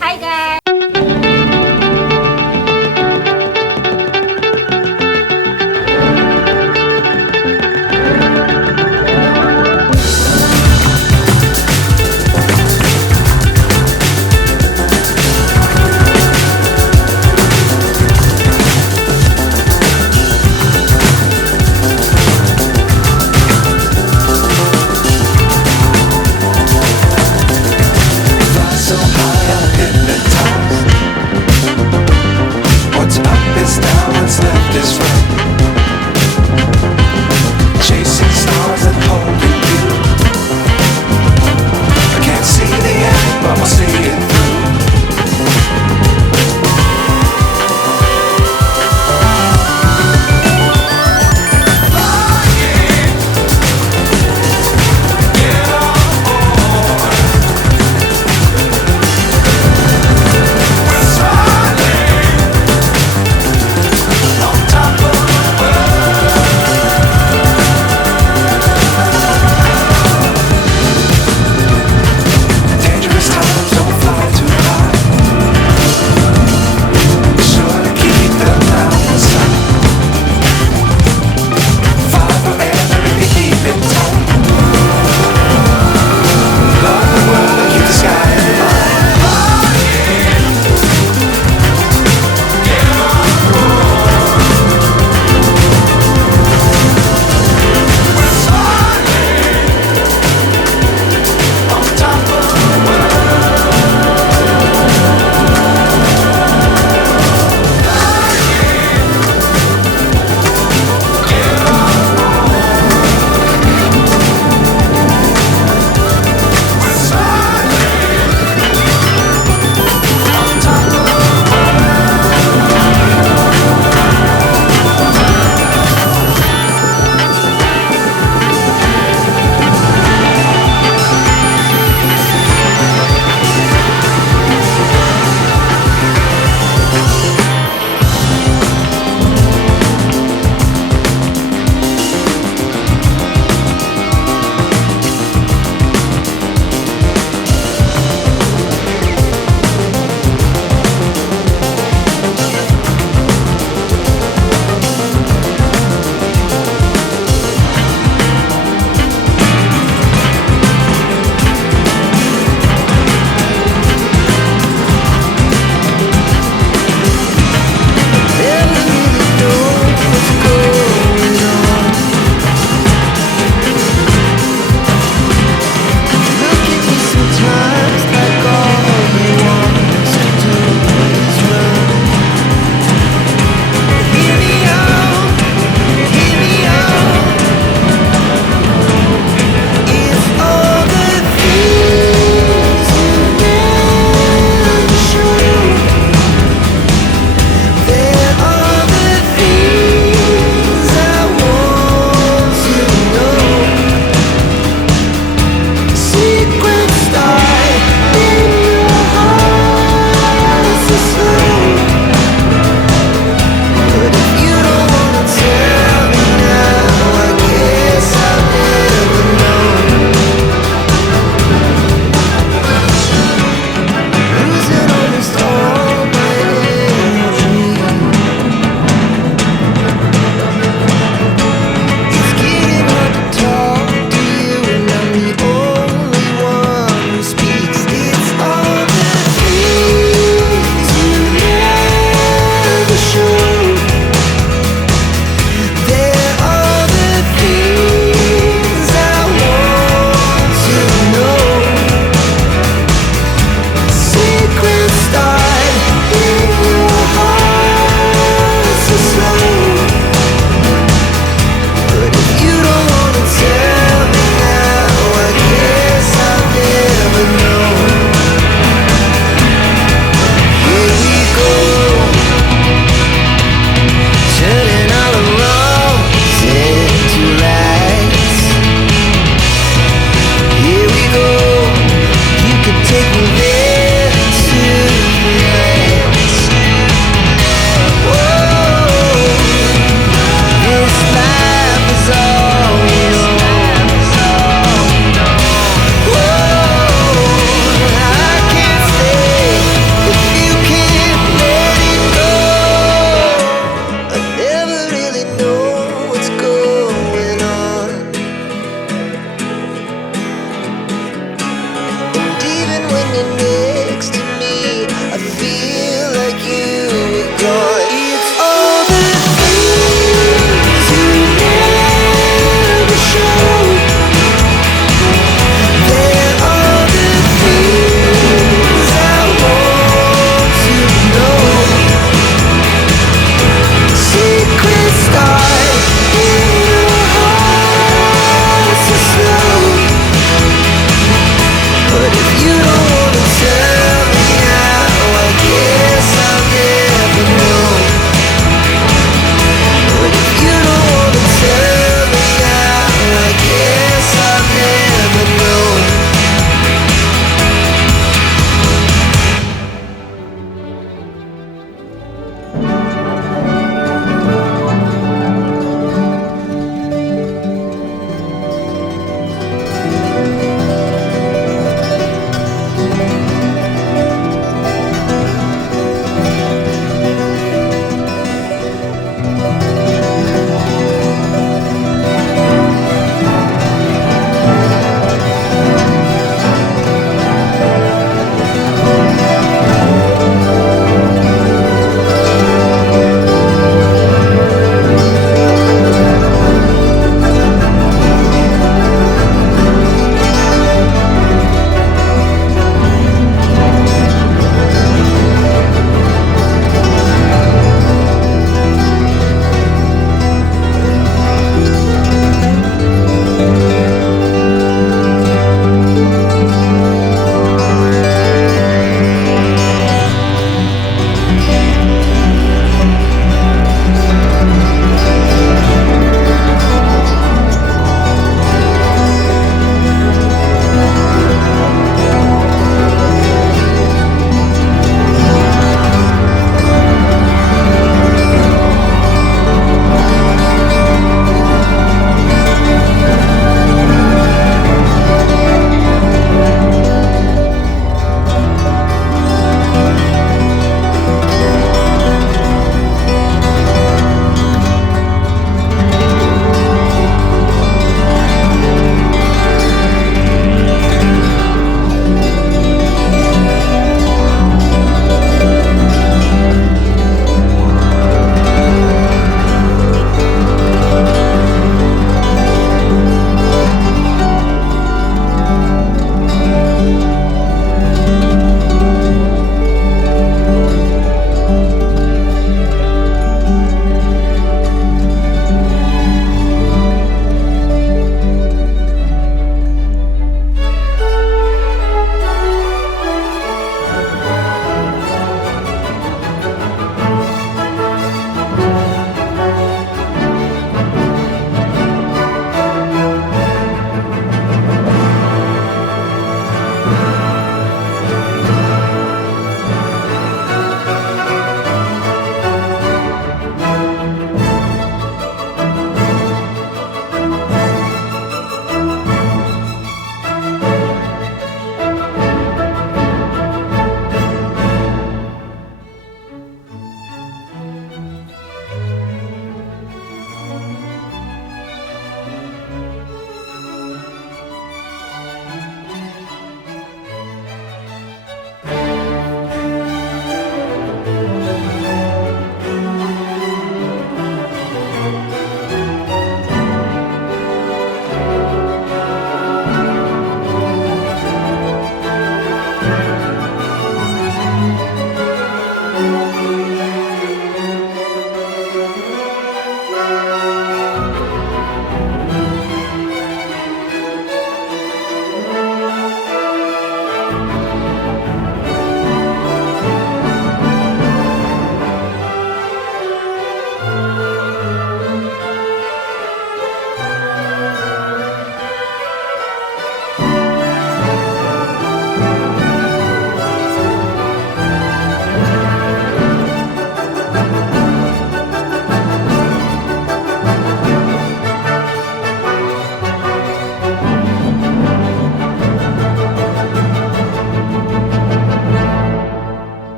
Hi guys! Fly so high, I'm hypnotized.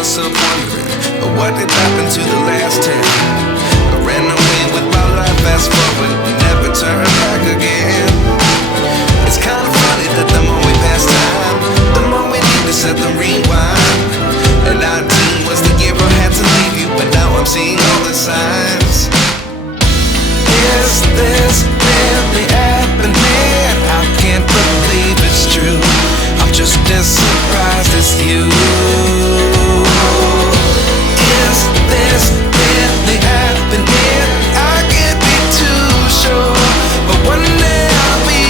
myself wondering what did happen to the last 10. I ran away with my life, fast forward, never turn back again. It's kind of funny that the more we pass time, the more we need to set the rewind. And 19 was the year I had to leave you, but now I'm seeing all the signs. Is this really happening? I can't believe it's true. I'm just as surprised as you. Is this really happening? I can't be too sure, but one day I'll be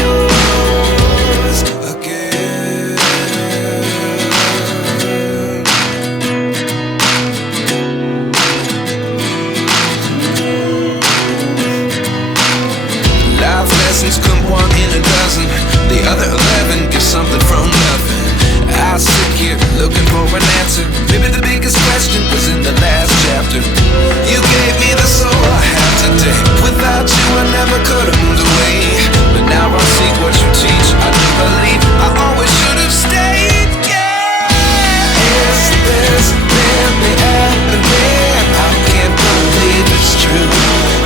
yours again. Life lessons come one in a dozen. The other 11 get something from nothing. I sit here looking for an answer. Maybe the biggest question was in the last chapter. You gave me the soul I have today. Without you I never could have moved away. But now I see what you teach. I do believe I always should have stayed. Yeah. Is this really happening? I can't believe it's true.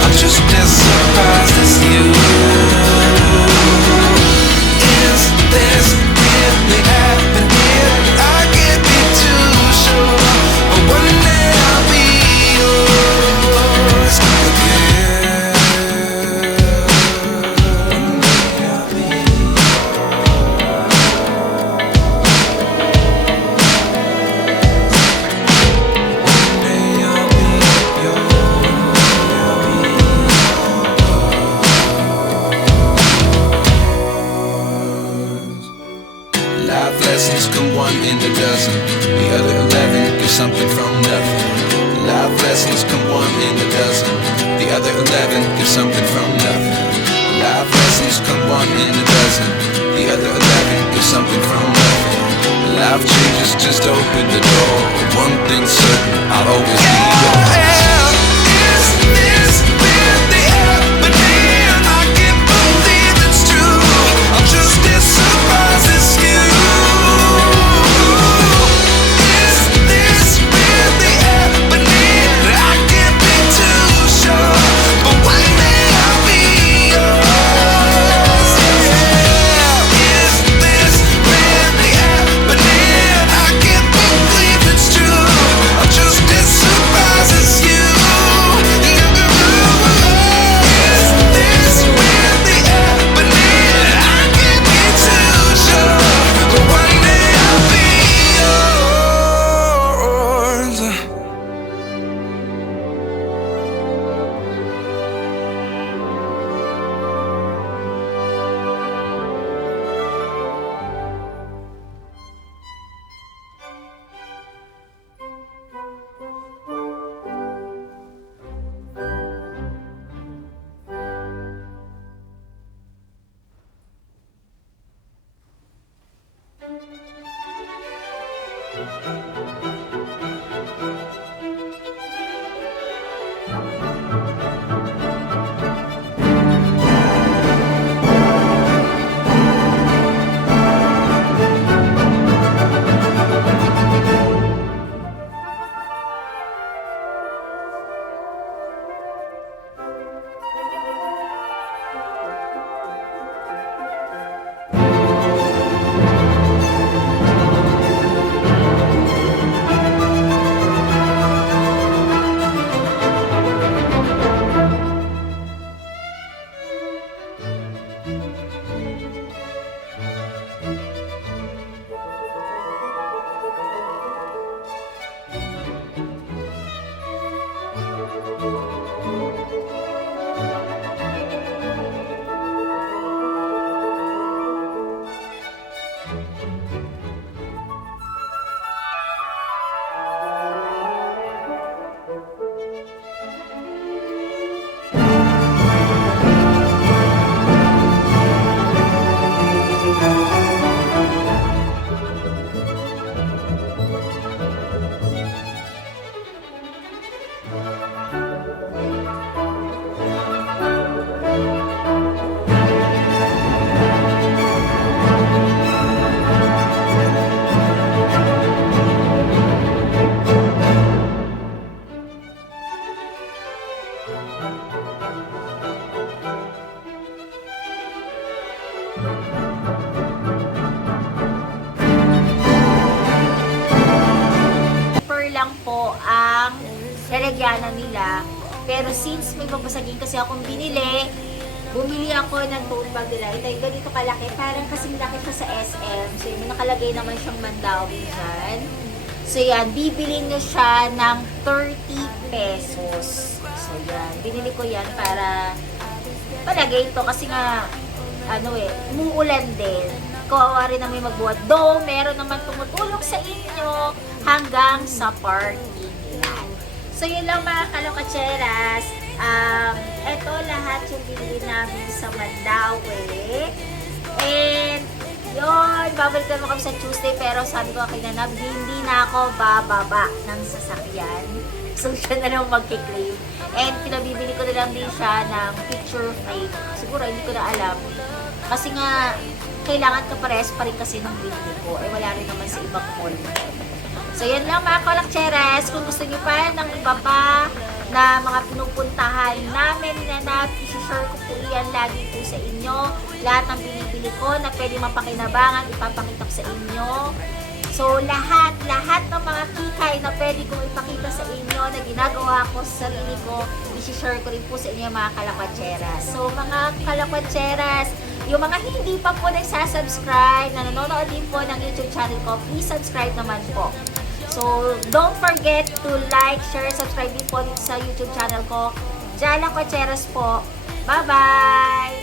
I'm just as surprised as you. Is this really happening? I can't be too sure, but one day I'll be yours again. One day I'll be Life lessons come one in a dozen. The other 11 get something from nothing. Life lessons come one in a dozen. The other 11 get something from nothing. Life lessons come one in a dozen. The other 11 get something from nothing. Life changes just open the door. One thing's certain, I'll always be yours. Is this really happening? I can't believe it's true. I'm just as surprised as you. lalagyanan nila. Pero since may babasagin kasi akong binili, bumili ako ng tote bag nila. Ito yung ganito kalaki. Parang kasing laki siya sa SM. So, yun, nakalagay naman siyang Mandawi dyan. So, yan. Bibili nyo siya ng 30 pesos. So, yan. Binili ko yan para palagay ito kasi nga, umuulan din. Kawawa rin na may magbuhat. Though, meron naman tumutulong sa inyo hanggang sa parking nila. So, yun lang mga kalokatseras. Ito lahat yung binili namin sa Mandawi. And, yun, babalikan mo kami sa Tuesday. Pero sabi ko kay Nanab, hindi na ako bababa ng sasakyan. So, siya na lang magkiklaim. And, pinabibili ko na lang din siya ng picture frame. Siguro, hindi ko na alam. Kasi nga, kailangan ka pares pa rin kasi ng binili ko. Eh, wala rin naman sa ibang mall. So, yan lang mga kalakcheres. Kung gusto niyo pa ng iba pa na mga pinupuntahan namin na i-share ko po yan lagi po sa inyo. Lahat ng binibili ko na pwede mapakinabangan, ipapakita ko sa inyo. So, lahat ng mga kikay na pwede kong ipakita sa inyo na ginagawa ko sa sarili ko, i-share ko rin po sa inyo mga kalakwacheras. So, mga kalakwacheras, yung mga hindi pa po nagsasubscribe, na nanonood din po ng YouTube channel ko, please subscribe naman po. So, don't forget to like, share, subscribe din po dito sa YouTube channel ko. Jala Kwacheras po. Bye-bye!